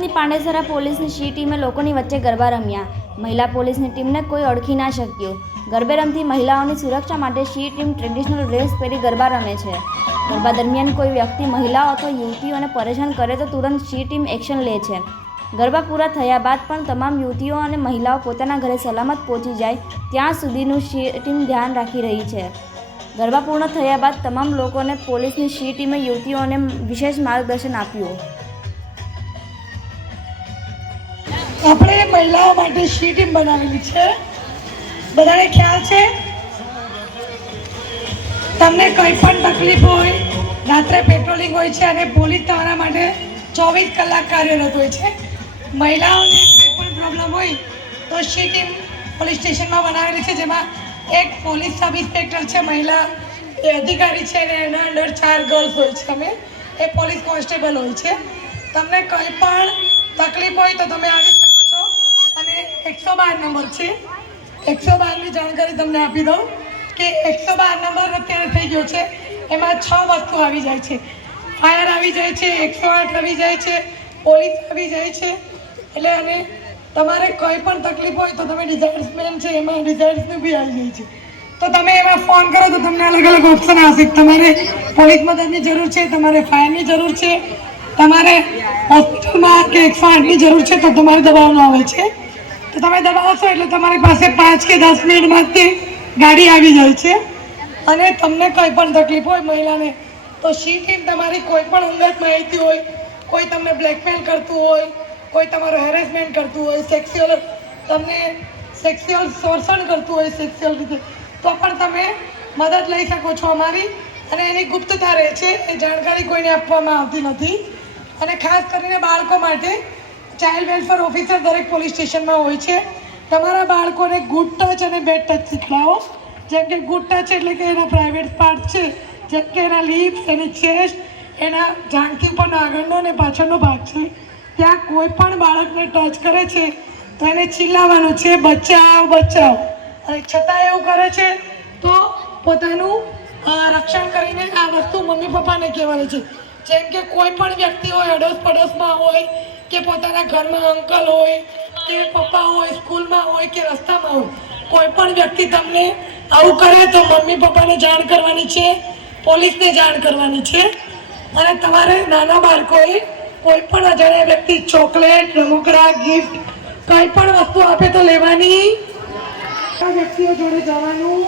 સુરतની પાંડેસરા પોલીસની સી ટીમે લોકોની વચ્ચે ગરબા રમ્યા। મહિલા પોલીસની ટીમને કોઈ ઓળખી ના શક્યું। ગરબે રમતી મહિલાઓની સુરક્ષા માટે સી ટીમ ટ્રેડિશનલ ડ્રેસ પહેરી ગરબા રમે છે। ગરબા દરમિયાન કોઈ વ્યક્તિ મહિલાઓ અથવા યુવતીઓને પરેશાન કરે તો તુરંત સી ટીમ એક્શન લે છે। ગરબા પૂરા થયા બાદ પણ તમામ યુવતીઓ અને મહિલાઓ પોતાના ઘરે સલામત પહોંચી જાય ત્યાં સુધીનું સી ટીમ ધ્યાન રાખી રહી છે। ગરબા પૂર્ણ થયા બાદ તમામ લોકોને પોલીસની સી ટીમે યુવતીઓને વિશેષ માર્ગદર્શન આપ્યું। આપણે મહિલાઓ માટે સી ટીમ બનાવેલી છે, બધાને ખ્યાલ છે। તમને કંઈ પણ તકલીફ હોય, રાત્રે પેટ્રોલિંગ હોય છે અને પોલીસ તમારા માટે 24 કલાક કાર્યરત હોય છે। મહિલાઓને કોઈ પણ પ્રોબ્લેમ હોય તો સી ટીમ પોલીસ સ્ટેશનમાં બનાવેલી છે, જેમાં એક પોલીસ સબ ઇન્સ્પેક્ટર છે, મહિલા એ અધિકારી છે અને એના અંડર 4 ગર્લ્સ હોય છે। અમે એ પોલીસ કોન્સ્ટેબલ હોય છે। તમને કંઈ પણ તકલીફ હોય તો તમે આવી શકો છો અને 112 નંબર છે। 112ની જાણકારી તમને આપી દઉં કે 112 નંબર અત્યારે થઈ ગયો છે, એમાં 6 વસ્તુ આવી જાય છે। ફાયર આવી જાય છે, 108 આવી જાય છે, પોલીસ આવી જાય છે। એટલે અને તમારે કોઈ પણ તકલીફ હોય તો તમે ડિઝાસ્ટરમેન્ટ છે એમાં ડિઝાસ્ટરનું બી આવી જાય છે। તો તમે એમાં ફોન કરો તો તમને અલગ અલગ ઓપ્શન આવશે। તમારે પોલીસ મદદની જરૂર છે, તમારે ફાયરની જરૂર છે, તમારે હોસ્પિટલમાં કે 108ની જરૂર છે તો તમારે દબાવવાનું આવે છે। તો તમે દબાવશો એટલે તમારી પાસે 5 કે 10 મિનિટમાં તે ગાડી આવી જાય છે। અને તમને કંઈ પણ તકલીફ હોય મહિલાને તો સી ટીમ તમારી કોઈ પણ અંગત માહિતી હોય, કોઈ તમને બ્લેકમેલ કરતું હોય, કોઈ તમારું હેરેસમેન્ટ કરતું હોય, સેક્સ્યુઅલ શોષણ કરતું હોય સેક્સ્યુઅલ રીતે, તો પણ તમે મદદ લઈ શકો છો અમારી। અને એની ગુપ્તતા રહે છે, એ જાણકારી કોઈને આપવામાં આવતી નથી। અને ખાસ કરીને બાળકો માટે ચાઇલ્ડ વેલફેર ઓફિસર દરેક પોલીસ સ્ટેશનમાં હોય છે। તમારા બાળકોને ગુડ ટચ અને બેડ ટચ શીખવાડો। જેમ કે ગુડ ટચ એટલે કે એના પ્રાઇવેટ પાર્ટ છે, જેમ કે એના લિપ્સ, એની ચેસ્ટ, એના જાંઘથી ઉપરનો આગળનો અને પાછળનો ભાગ છે, ત્યાં કોઈ પણ બાળકને ટચ કરે છે તો એને ચિલ્લાવવાનું છે, બચાવ બચાવ। અને છતાં એવું કરે છે તો પોતાનું રક્ષણ કરીને આ વસ્તુ મમ્મી પપ્પાને કહેવાની છે। જેમ કે કોઈ પણ વ્યક્તિ હોય, અડોસ પડોશમાં હોય કે પોતાના ઘરમાં અંકલ હોય કે પપ્પા હોય, સ્કૂલમાં હોય કે રસ્તામાં હોય, કોઈ પણ વ્યક્તિ તમને આવું કરે તો મમ્મી પપ્પાને જાણ કરવાની છે, પોલીસને જાણ કરવાની છે। અને તમારે નાના બાળકોએ કોઈ પણ અજાણ્યા વ્યક્તિ ચોકલેટ, રમકડા, ગિફ્ટ કંઈ પણ વસ્તુ આપે તો લેવાની, વ્યક્તિઓ જોડે જવાનું